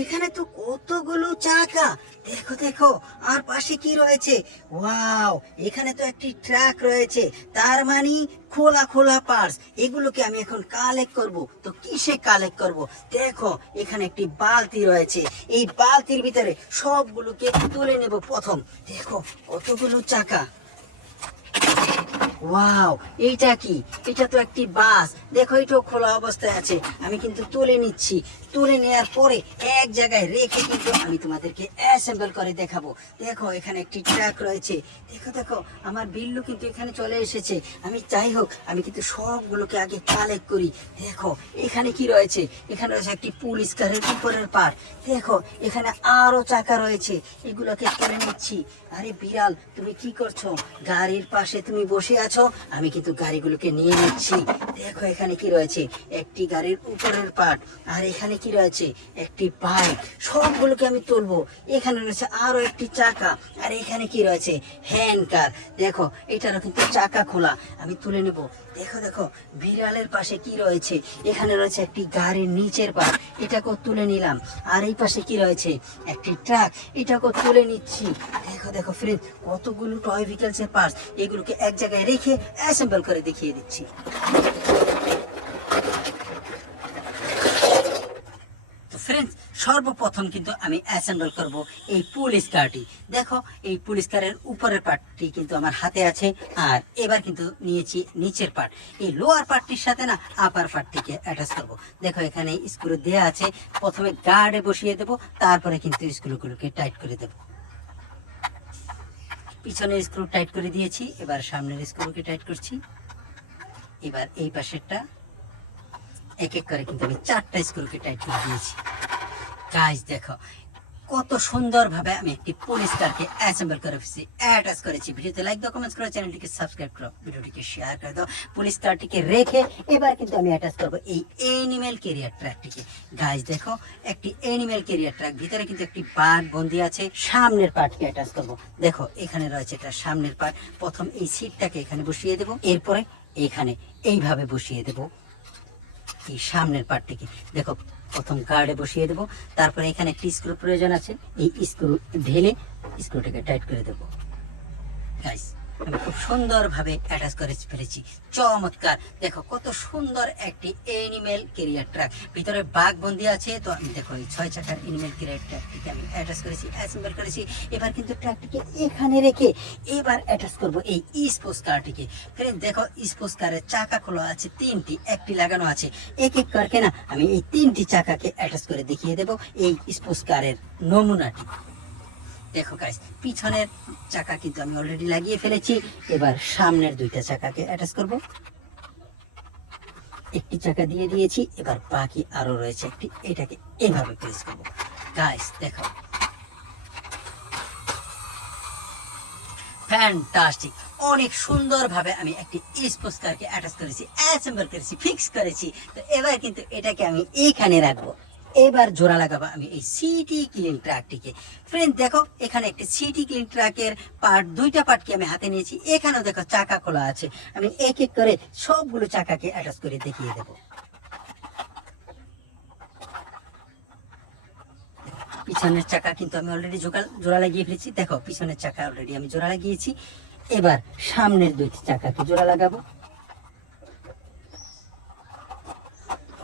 এখানে তো কতগুলো চাকা। দেখো দেখো, আর পাশে কি রয়েছে? ওয়াও, এখানে তো একটি ট্রাক রয়েছে। তার মানে খোলা খোলা পার্টস। এগুলোকে আমি এখন কালেক্ট করব। তো কিসে কালেক্ট করব? দেখো, এখানে একটি বালতি রয়েছে। এই বালতির ভিতরে সবগুলোকে তুলে নেব প্রথম। দেখো কতগুলো চাকা। ওয়াও, এইটা কি? এটা তো একটি বাস। দেখো, এটাও খোলা অবস্থায় আছে। আমি কিন্তু তুলে নিচ্ছি। তুলে নেওয়ার পরে এক জায়গায় রেখে কিন্তু আমি তোমাদেরকে অ্যাসেম্বল করে দেখাবো। দেখো, এখানে একটি ট্রাক রয়েছে। দেখো দেখো, আমার বিল্লু কিন্তু এখানে চলে এসেছে। আমি যাই হোক, আমি কিন্তু সবগুলোকে আগে কালেক্ট করি। দেখো, এখানে কি রয়েছে? এখানে রয়েছে একটি পুলিশ কারের উপরের পার্ট। দেখো, এখানে আরো চাকা রয়েছে। এগুলোকে তুলে নিচ্ছি। আরে বিড়াল, তুমি কি করছো? গাড়ির পাশে তুমি বসে আছো, আমি কিন্তু গাড়িগুলোকে নিয়ে নিচ্ছি। দেখো, এখানে কি রয়েছে? একটি গাড়ির উপরের পার্ট। আর এখানে কি রয়েছে? একটি বাইক। সবগুলোকে আমি তুলবো। এখানে রয়েছে আরো একটি চাকা। আর এখানে কি রয়েছে? হ্যান্ড কার। দেখো, এটারও কিন্তু চাকা খোলা। আমি তুলে নেব। দেখো দেখো, বিড়ালের পাশে কি রয়েছে? এখানে রয়েছে একটি গাড়ির নিচের পার্ট। এটাকেও তুলে নিলাম। আর এই পাশে কি রয়েছে? একটি ট্রাক। এটাকেও তুলে নিচ্ছি। দেখো দেখো ফ্রেন্ড, কতগুলো টয় ভেহিকলসের পার্টস। এগুলোকে এক জায়গায় রেখে অ্যাসেম্বল করে দেখিয়ে দিচ্ছি। তো ফ্রেন্ডস, সর্বপ্রথম কিন্তু আমি অ্যাসেম্বল করব এই পুলিশ কারটি। দেখো, এই পুলিশ কারের উপরের পার্টটি কিন্তু আমার হাতে আছে। আর এবার কিন্তু নিয়েছি নিচের পার্ট। এই লোয়ার পার্টটির সাথে না আপার পার্টটিকে অ্যাটাচ করব। দেখো, এখানে স্ক্রু দেওয়া আছে। প্রথমে গার্ডে বসিয়ে দেব, তারপরে কিন্তু স্ক্রুগুলোকে টাইট করে দেব। পিছনের স্ক্রু টাইট করে দিয়েছি, এবার সামনের স্ক্রুকে টাইট করছি। এবার এই পাশেরটা এক এক করে কিন্তু আমি 4টা স্ক্রুকে টাইট করে দিয়েছি। গাইস দেখো, কত সুন্দরভাবে আমি একটি পুলিশ কারকে অ্যাসেম্বল করে ফেলেছি, অ্যাটাচ করেছি। ভিডিওতে লাইক দাও, কমেন্টস করো, চ্যানেলটিকে সাবস্ক্রাইব করো, ভিডিওটিকে শেয়ার করে দাও। পুলিশ কারটিকে রেখে এবার কিন্তু আমি অ্যাটাচ করব এই অ্যানিম্যাল ক্যারিয়ার ট্র্যাকটিকে। গাইস দেখো, একটি অ্যানিম্যাল ক্যারিয়ার ট্র্যাক, ভিতরে কিন্তু একটি বাঘ বন্দি আছে। সামনের পার্টকে অ্যাটাচ করব। দেখো, এখানে রয়েছে এটা সামনের পার্ট। প্রথম এই সিটটাকে এখানে বসিয়ে দেব, এরপরে এখানে এইভাবে বসিয়ে দেব এই সামনের পার্টটিকে। দেখো, প্রথম গার্ডে বসিয়ে দেবো, তারপরে এখানে একটি স্ক্রু প্রয়োজন আছে। এই স্ক্রু ঢেলে স্ক্রুটাকে টাইট করে দেবো। গাইস, আমি খুব সুন্দরভাবে অ্যাটাচ করে ফেলেছি। চমৎকার! দেখো, কত সুন্দর একটি অ্যানিমেল ক্যারিয়ার ট্রাক। ভিতরে বাঘ বন্দি আছে। তো আমি দেখো, এই 6 চাকার অ্যানিমেল ক্যারিয়ার ট্রাকটিকে আমি অ্যাটাচ করেছি, অ্যাসেম্বল করেছি। এবার কিন্তু ট্রাকটিকে এখানে রেখে এবার অ্যাটাচ করব এই স্পোর্টস কারটিকে। ফ্রেন্ড দেখো, স্পোর্টস কারের চাকা খোলা আছে 3টি, একটি লাগানো আছে। এক এক করে না আমি এই 3টি চাকাকে অ্যাটাচ করে দেখিয়ে দেব এই স্পোর্টস কারের নমুনাটি। দেখো গাইস, পিছনের চাকা কিন্তু আমি অলরেডি লাগিয়ে ফেলেছি। এবার সামনের 2টা চাকাকে অ্যাটাচ করব। একটি চাকা দিয়ে দিয়েছি, এবার বাকি আরো রয়েছে একটি। এটাকে এইভাবে প্রেস করব। গাইস দেখো, ফ্যান্টাস্টিক! অনেক সুন্দরভাবে আমি একটি স্পোর্টস কারকে অ্যাটাচ করেছি, অ্যাসেম্বল করেছি, ফিক্স করেছি। তো এবার কিন্তু এটাকে আমি এইখানে রাখবো। এবার জোড়া লাগাবো আমি এই সিটি ক্লিন ট্রাকটিকে। ফ্রেন্ড দেখো, এখানে একটি সিটি ক্লিন ট্রাকের পার্ট, 2টা পার্টকে আমি হাতে নিয়েছি। এখানেও দেখো চাকা খোলা আছে। আমি এক এক করে সবগুলো চাকাকে অ্যাটাচ করে দেখিয়ে দেবো। পিছনের চাকা কিন্তু আমি অলরেডি জোড়া লাগিয়ে ফেলেছি। দেখো, পিছনের চাকা অলরেডি আমি জোড়া লাগিয়েছি। এবার সামনের 2টি চাকাকে জোড়া লাগাবো।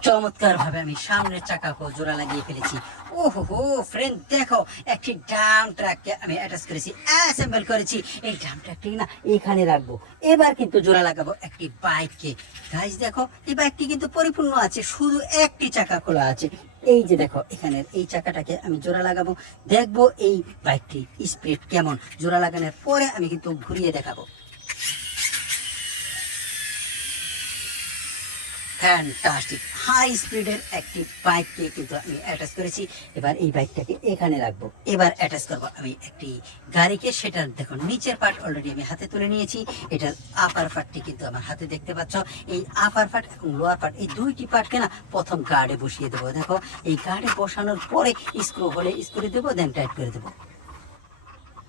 চমৎকার ভাবে আমি সামনের চাকাকেও জোড়া লাগিয়ে ফেলেছি। ওহো ফ্রেন্ড দেখো, একটি ডাম ট্রাককে আমি অ্যাটাচ করেছি, অ্যাসেম্বল করেছি। এই ডাম ট্রাকটি না এখানে রাখবো। এবার কিন্তু জোড়া লাগাবো একটি বাইককে। গাইস দেখো, এই বাইকটি কিন্তু পরিপূর্ণ আছে, শুধু একটি চাকা খোলা আছে। এই যে দেখো, এখানের এই চাকাটাকে আমি জোড়া লাগাবো। দেখবো এই বাইকটি স্পিড কেমন। জোড়া লাগানোর পরে আমি কিন্তু ঘুরিয়ে দেখাবো। ফ্যান্টাস্টিক! হাই স্পিডের একটি বাইককে কিন্তু আমি অ্যাটাচ করেছি। এবার এই বাইকটাকে এখানে রাখবো। এবার অ্যাটাচ করবো আমি একটি গাড়িকে। সেটার দেখো, নিচের পার্ট অলরেডি আমি হাতে তুলে নিয়েছি। এটার আপার পার্টটি কিন্তু আমার হাতে দেখতে পাচ্ছ। এই আপার পার্ট এবং লোয়ার পার্ট, এই 2টি পার্টকে না প্রথম গার্ডে বসিয়ে দেবো। দেখো, এই গার্ডে বসানোর পরে স্ক্রু হলে স্ক্রু দেবো, দেন টাইট করে দেবো।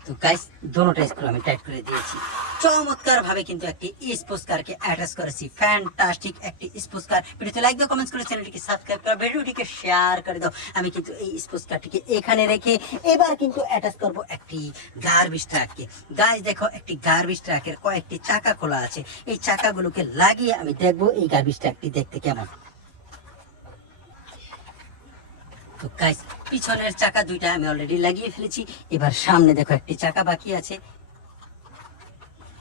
তো গাইস দোনোটা স্ক্রু আমি টাইট করে দিয়েছি। চমৎকার ভাবে কিন্তু একটি স্পোর্টস কারকে অ্যাটাচ করেছি। ফ্যান্টাস্টিক একটি স্পোর্টস কার। ভিডিওতে লাইক দাও, কমেন্টস করে চ্যানেলটিকে সাবস্ক্রাইব করো, ভিডিওটিকে শেয়ার করে দাও। আমি কিন্তু এই স্পোর্টস কারটিকে এখানে রেখে এবার কিন্তু অ্যাটাচ করব একটি গার্বেজ ট্রাককে। গাইস দেখো, একটি গার্বেজ ট্রাকের কয়েকটি চাকা খোলা আছে। এই চাকাগুলোকে লাগিয়ে আমি দেখবো এই গার্বেজ ট্রাকটি দেখতে কেমন। তো গাইস পিছনের চাকা দুইটা আমি অলরেডি লাগিয়ে ফেলেছি। এবার সামনে দেখো একটি চাকা বাকি আছে।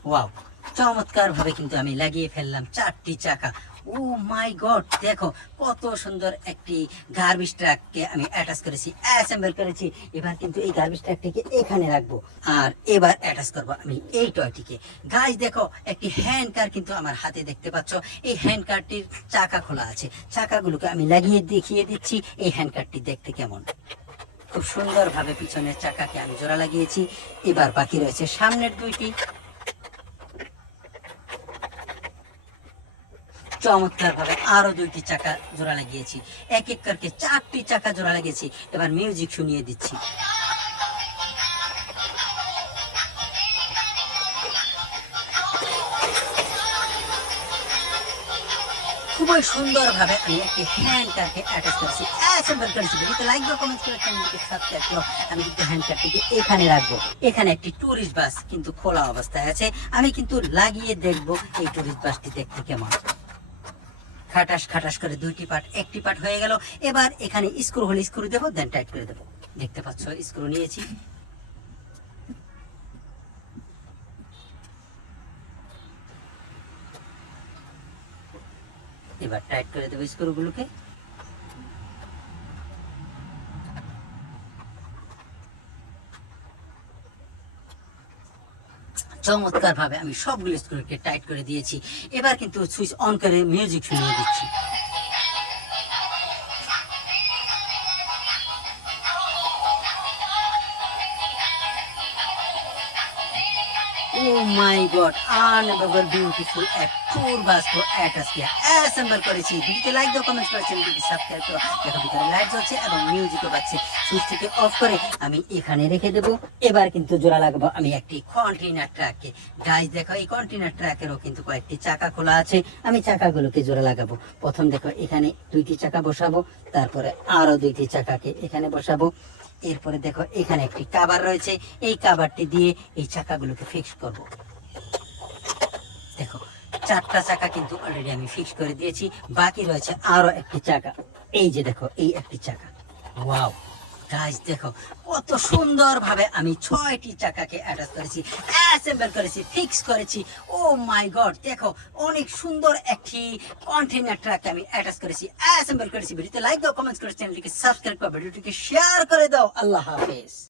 ওয়াও, চমৎকার ভাবে কিন্তু আমি লাগিয়ে ফেললাম 4টি চাকা। ও মাই গড, দেখো কত সুন্দর একটি গার্বেজ ট্রাককে আমি অ্যাটাচ করেছি, অ্যাসেম্বল করেছি। এবার কিন্তু এই গার্বেজ ট্রাকটিকে এখানে রাখবো আর এবার অ্যাটাচ করব আমি এই টয়টিকে। গাইস দেখো, একটি হ্যান্ড কার কিন্তু আমার হাতে দেখতে পাচ্ছ। এই হ্যান্ড কারটির চাকা খোলা আছে। চাকাগুলোকে আমি লাগিয়ে দেখিয়ে দিচ্ছি এই হ্যান্ড কারটি দেখতে কেমন। খুব সুন্দরভাবে পিছনের চাকাকে আমি জোড়া লাগিয়েছি। এবার বাকি রয়েছে সামনের দুইটি। চমৎকার ভাবে আরো 2টি চাকা জোড়া লাগিয়েছি। এক এক করকে 4টি চাকা জোড়া লাগিয়েছি। এবার মিউজিক শুনিয়ে দিচ্ছি। খুবই সুন্দর ভাবে আমি একটি হ্যান্ড কারকে অ্যাটাচ করেছি, অ্যাসেম্বল করেছি। ভিডিওতে লাইক দাও, কমেন্ট করে চ্যানেলটিকে সাবস্ক্রাইব করো। আমি কিন্তু হ্যান্ড কারটিকে এখানে রাখবো। এখানে একটি টুরিস্ট বাস কিন্তু খোলা অবস্থায় আছে। আমি কিন্তু লাগিয়ে দেখবো এই টুরিস্ট বাসটি দেখতে কেমন। খাটাস খাটাস করে 2টি পার্ট, একটি পার্ট হয়ে গেল। এবার এখানে স্ক্রু হলে স্ক্রু দেবো, দেন টাইট করে দেবো। দেখতে পাচ্ছ স্ক্রু নিয়েছি। এবার টাইট করে দেবো স্ক্রুগুলোকে। চমৎকার ভাবে আমি সবগুলো স্ক্রুকে টাইট করে দিয়েছি। এবার কিন্তু সুইচ অন করে মিউজিক শুনিয়ে দিচ্ছি। Oh my God, unbelievable beautiful এক ট্যুর বাস को অ্যাটাচ কিয়া, অ্যাসেম্বল করেছি। ভিডিওতে লাইক দাও, কমেন্ট করো, চ্যানেলটিকে সাবস্ক্রাইব করো। দেখো ভিতরে লাইট জ্বলছে এবং মিউজিকও বাজছে। সুইচটিকে অফ করে আমি এখানে রেখে দেবো। এবার কিন্তু জোড়া লাগাবো আমি একটি কন্টেইনার ট্রাককে। গাইস দেখো, এই কন্টেইনার ট্রাকেরও কিন্তু কয়েকটি চাকা খোলা আছে। আমি চাকাগুলোকে জোড়া লাগাবো। প্রথম দেখো এখানে 2টি চাকা বসাবো, তারপরে আরো 2টি চাকাকে এখানে বসাবো। এরপরে দেখো এখানে একটি কাভার রয়েছে। এই কাভারটি দিয়ে এই চাকাগুলোকে ফিক্স করব। দেখো 4টা চাকা কিন্তু অলরেডি আমি ফিক্স করে দিয়েছি। বাকি রয়েছে আরো একটি চাকা। এই যে দেখো, এই একটি চাকা। ওয়াও গাইস দেখো, কত সুন্দর ভাবে আমি 6টি চাকাকে অ্যাটাচ করেছি, অ্যাসেম্বল করেছি, ফিক্স করেছি। ও মাই গড, দেখো অনেক সুন্দর একটি কন্টেইনার ট্রাক আমি অ্যাটাচ করেছি, অ্যাসেম্বল করেছি। ভিডিওতে লাইক দাও, কমেন্টস করে চ্যানেলটিকে সাবস্ক্রাইব করো, ভিডিওটিকে শেয়ার করে দাও। আল্লাহ হাফেজ।